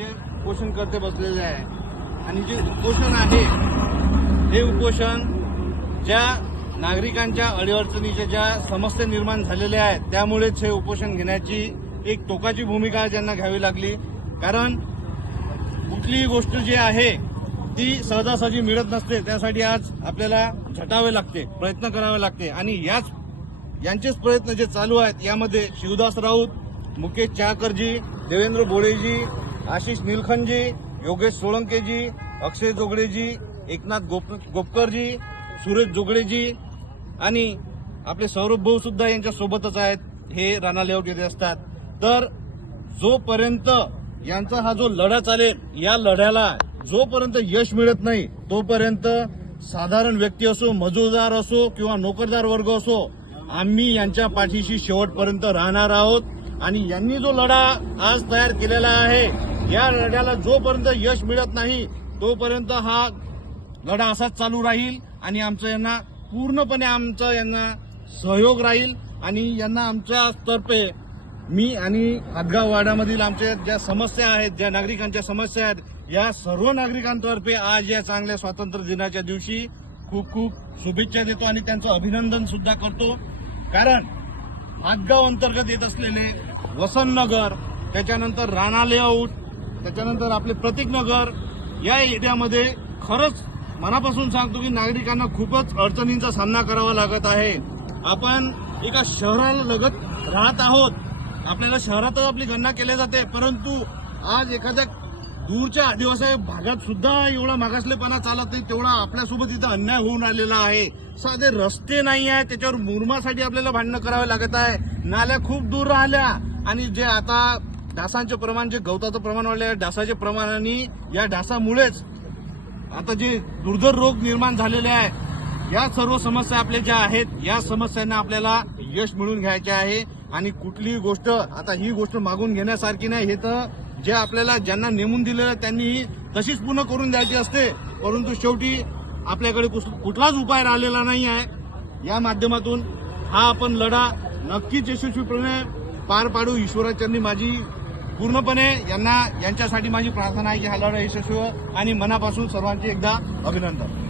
जे उपोषणकर्ते बसलेले आहे. आणि जे उपोषण आहे हे उपोषण ज्या नागरिकांच्या अडीअडचणीच्या ज्या समस्या निर्माण झालेल्या आहेत त्यामुळेच हे उपोषण घेण्याची एक टोकाची भूमिका ज्यांना घ्यावी लागली. कारण कुठलीही गोष्ट जी आहे ती सहजासहजी मिळत नसते. त्यासाठी आज आपल्याला झटावे लागते प्रयत्न करावे लागते. आणि याच यांचेच प्रयत्न जे चालू आहेत यामध्ये शिवदास राऊत मुकेश चाकरजी देवेंद्र बोळेजी आशिष निलखनजी योगेश सोळंकेजी अक्षय जोगडेजी एकनाथ गोप गोपकरजी सुरेश जोगडेजी आणि आपले सौरभ भाऊ सुद्धा यांच्या सोबतच आहेत. हे राणा लेआउट येथे असतात. तर जोपर्यंत यांचा हा जो लढा चालेल या लढ्याला जोपर्यंत यश मिळत नाही तोपर्यंत साधारण व्यक्ती असो मजूरदार असो किंवा नोकरदार वर्ग असो आम्ही यांच्या पाठीशी शेवटपर्यंत राहणार आहोत. आणि यांनी जो लढा आज तयार केलेला आहे या लढ्याला जोपर्यंत यश मिळत नाही तोपर्यंत हा लढा असाच चालू राहील आणि आमचं यांना पूर्णपणे आमचं यांना सहयोग राहील आणि यांना आमच्या तर्फे मी आणि हातगाव वाड्यामधील आमच्या ज्या समस्या आहेत ज्या नागरिकांच्या समस्या आहेत या सर्व नागरिकांतर्फे आज या चांगल्या स्वातंत्र्य दिनाच्या दिवशी खूप खूप शुभेच्छा देतो आणि त्यांचं अभिनंदन सुद्धा करतो. कारण हातगाव अंतर्गत येत असलेले वसंतनगर त्याच्यानंतर राणा लेआउट त्याच्यानंतर आपले प्रतीकनगर या एरियामध्ये खरंच मनापासून सांगतो की नागरिकांना खूपच अडचणींचा सामना करावा लागत आहे. आपण एका शहराला लगत राहत आहोत. आपल्याला शहरातच आपली गणना केली जाते परंतु आज एखाद्या दूरच्या आदिवासी भागात सुद्धा एवढा मागासलेपणा चालत नाही तेवढा आपल्यासोबत इथं अन्याय होऊन आलेला आहे. साधे रस्ते नाही आहे त्याच्यावर मुरमासाठी आपल्याला भांडणं करावे लागत आहे. नाल्या खूप दूर राहिल्या. आणि जे आता डासांचे प्रमाण जे गवताचं प्रमाण वाढले आहे डासाचे प्रमाण आणि या डासामुळेच आता जे दुर्धर रोग निर्माण झालेले आहे या सर्व समस्या आपल्या ज्या आहेत या समस्यांना आपल्याला यश मिळून घ्यायचे आहे. आणि कुठलीही गोष्ट आता ही गोष्ट मागून घेण्यासारखी नाही हे तर जे आपल्याला ज्यांना नेमून दिलेलं त्यांनी तशीच पूर्ण करून द्यायची असते. परंतु शेवटी आपल्याकडे कुस- कुठलाच उपाय राहिलेला नाही आहे. या माध्यमातून हा आपण लढा नक्कीच यशस्वीपणे पार पाडू. ईश्वराचरणी माझी पूर्णपणे यांना यांच्यासाठी माझी प्रार्थना आहे की हा लढा यशस्वी आणि मनापासून सर्वांचे एकदा अभिनंदन.